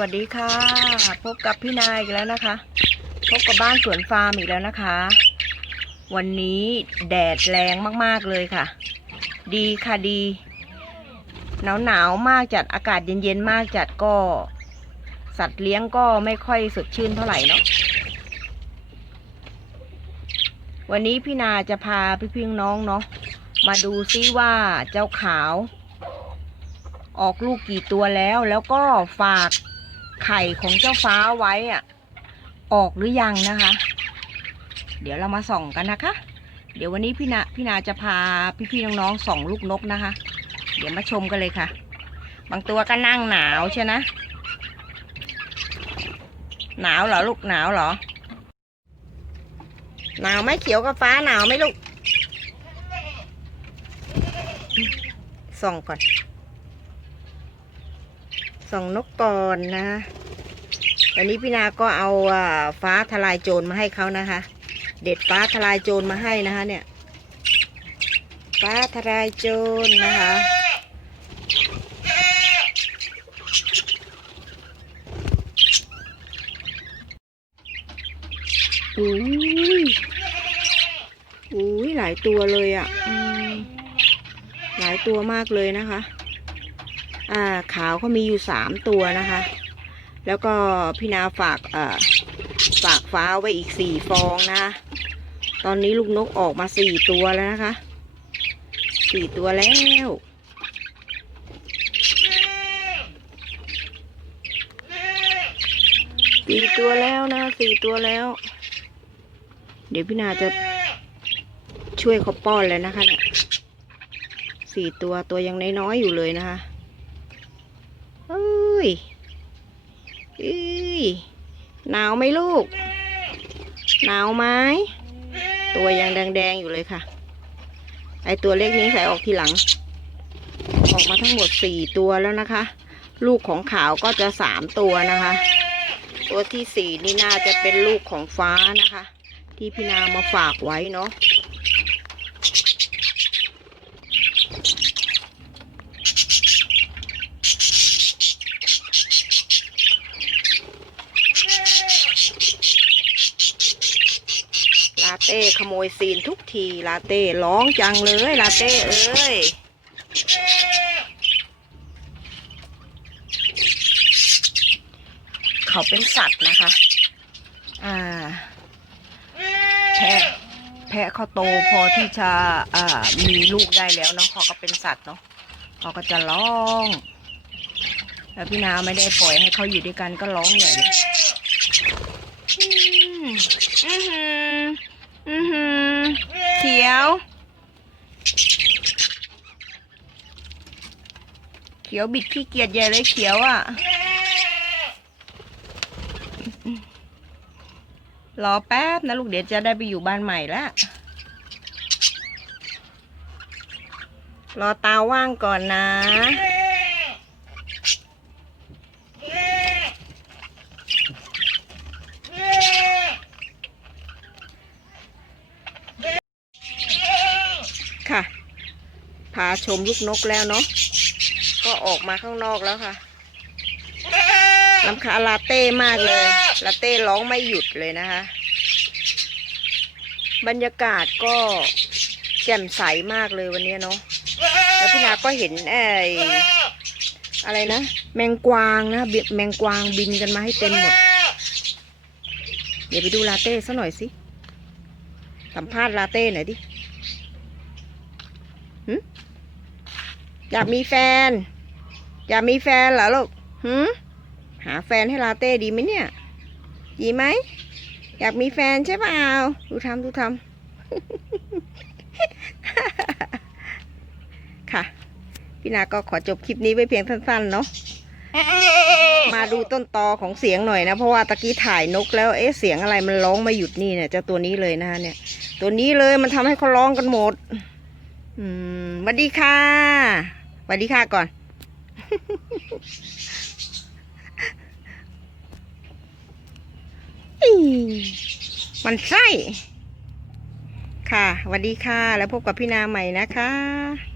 วัสดีค่ะ พบกับพี่นายอีกแล้วนะคะ พบกับบ้านสวนฟาร์มอีกแล้วนะคะ วันนี้แดดแรงมากๆเลยค่ะ ดีค่ะดี หนาวหนาวมากจัดอากาศเย็นๆมากจัดก็ สัตว์เลี้ยงก็ไม่ค่อยสดชื่นเท่าไหร่เนาะวันนี้พี่นาจะพาพี่พี่น้องเนาะมาดูซิว่าเจ้าขาวออกลูกกี่ตัวแล้วแล้วก็ฝาก ไข่ของเจ้าฟ้าไว้อะออกหรือยังนะคะ เดี๋ยวเรามาส่องกันนะคะ เดี๋ยววันนี้พี่นาพี่นาจะพาพี่ๆน้องๆส่องลูกนกนะคะ เดี๋ยวมาชมกันเลยค่ะ บางตัวก็นั่งหนาวใช่นะ หนาวเหรอลูกหนาวเหรอ หนาวไหมเขียวกับฟ้าหนาวไหมลูกส่องก่อน ส่องนกก่อนนะวันนี้พี่นาก็เอาฟ้าทลายโจรมาให้เขานะคะ เด็ดฟ้าทลายโจรมาให้นะคะ เนี่ย ฟ้าทลายโจรนะคะ อุ้ยอุ้ยหลายตัวเลยอะ หลายตัวมากเลยนะคะ อ่าขาวเขามีอยู่สามตัวนะคะ แล้วก็พี่นาฝากอ่าฝากฟ้าไว้อีกสี่ฟองนะคะตอนนี้ลูกนกออกมาสี่ตัวแล้วนะคะสี่ตัวแล้วสี่ตัวแล้วนะสี่ตัวแล้ว เดี๋ยวพี่นาจะช่วยเขาป้อนเลยนะคะเนี่ยสี่ตัวตัวยังน้อยๆอยู่เลยนะคะ ยเอ้ยหนาวไหมลูก หนาวไหมตัวยังแดงๆอยู่เลยค่ะ ไอตัวเล็กนี้ใส่ออกทีหลัง ออกมาทั้งหมดสี่ตัวแล้วนะคะ ลูกของขาวก็จะสามตัวนะคะ ตัวที่สี่นี่น่าจะเป็นลูกของฟ้านะคะ ที่พี่นามาฝากไว้เนาะ ลา เต้ขโมยซีนทุกที ลาเต้ร้องจังเลยลาเต้เอ้ยเขาเป็นสัตว์นะคะ อ่า แพะ แพะเขาโตพอที่จะ อ่า มีลูกได้แล้วเนาะเขาก็เป็นสัตว์เนาะเขาก็จะร้อง แล้วพี่นาไม่ได้ปล่อยให้เขาอยู่ด้วยกันก็ร้องใหญ่เลย อือหือเขียว เขียวบิดขี้เกียจใหญ่เลยเขียวอะ รอแป๊บนะลูกเดี๋ยวจะได้ไปอยู่บ้านใหม่แล้วรอตาว่างก่อนนะ พา ชมลูกนกแล้วเนาะก็ออกมาข้างนอกแล้วค่ะลำคาลาเต้มากเลยลาเต้ร้องไม่หยุดเลยนะคะ บรรยากาศก็แจ่มใสมากเลยวันนี้เนาะแล้วพี่นาก็เห็นไอ้อะไรนะ แมงกวางนะบิแมงกวางบินกันมาให้เต็มหมด เดี๋ยวไปดูลาเต้ซะหน่อยสิ สัมภาษณ์ลาเต้หน่อยดิหึ อยากมีแฟน อยากมีแฟนเหรอลูกหึหาแฟนให้ลาเต้ดีไหมเนี่ย ดีไหม อยากมีแฟนใช่เปล่าดูทำดูทำค่ะ พี่นาก็ขอจบคลิปนี้ไว้เพียงสั้นๆเนาะมาดูต้นตอของเสียงหน่อยนะ เพราะว่าตะกี้ถ่ายนกแล้วเอ๊ะเสียงอะไรมันร้องไม่หยุดนี่เนี่ยเจ้าตัวนี้เลยนะคะเนี่ย ตัวนี้เลยมันทำให้เขาร้องกันหมด อืมสวัสดีค่ะ สวัสดีค่ะก่อน มันไส้ค่ะสวัสดีค่ะ แล้วพบกับพี่นาใหม่นะคะ